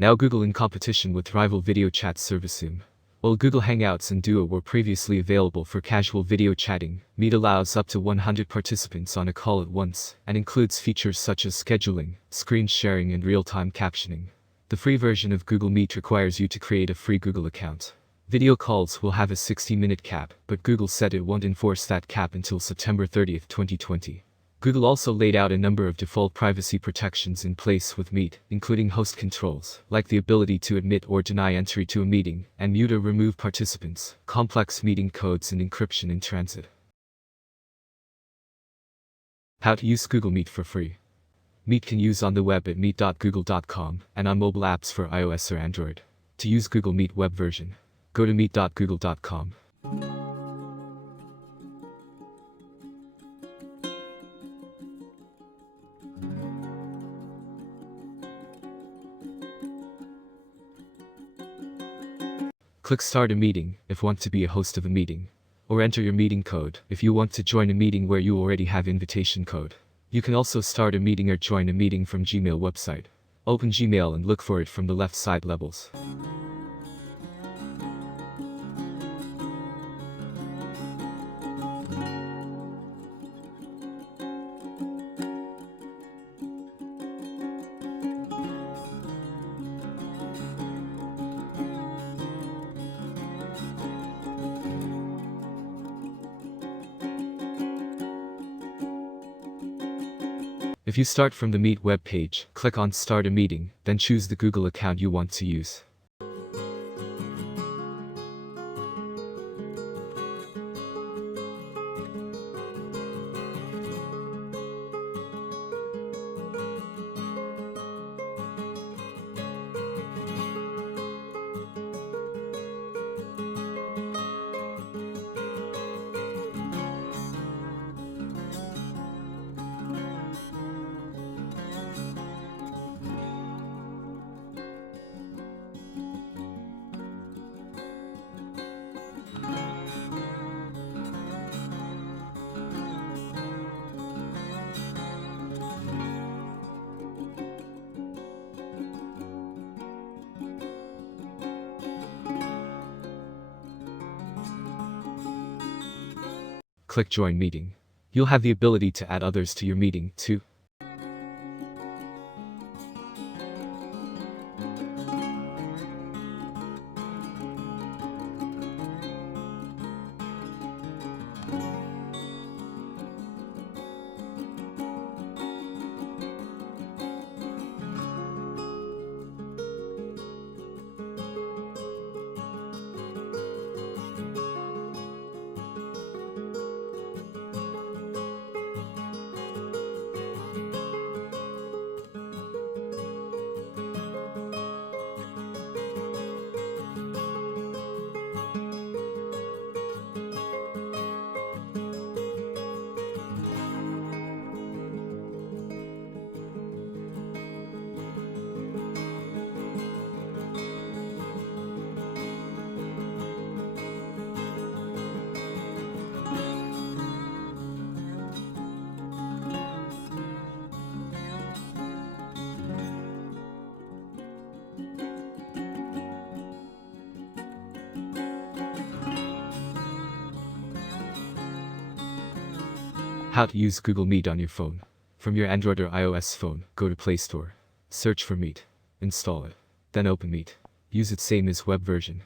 Now Google in competition with rival video chat service Zoom. While Google Hangouts and Duo were previously available for casual video chatting, Meet allows up to 100 participants on a call at once, and includes features such as scheduling, screen sharing and real-time captioning. The free version of Google Meet requires you to create a free Google account. Video calls will have a 60-minute cap, but Google said it won't enforce that cap until September 30, 2020. Google also laid out a number of default privacy protections in place with Meet, including host controls, like the ability to admit or deny entry to a meeting, and mute or remove participants, complex meeting codes and encryption in transit. How to use Google Meet for free. Meet can use on the web at meet.google.com, and on mobile apps for iOS or Android. To use Google Meet web version, go to meet.google.com. Click Start a Meeting if want to be a host of a meeting, or enter your meeting code if you want to join a meeting where you already have invitation code. You can also start a meeting or join a meeting from Gmail website. Open Gmail and look for it from the left side labels. If you start from the Meet web page, click on Start a Meeting, then choose the Google account you want to use. Click Join Meeting. You'll have the ability to add others to your meeting, too. How to use Google Meet on your phone. From your Android or iOS phone, go to Play Store. Search for Meet. Install it. Then open Meet. Use it same as web version.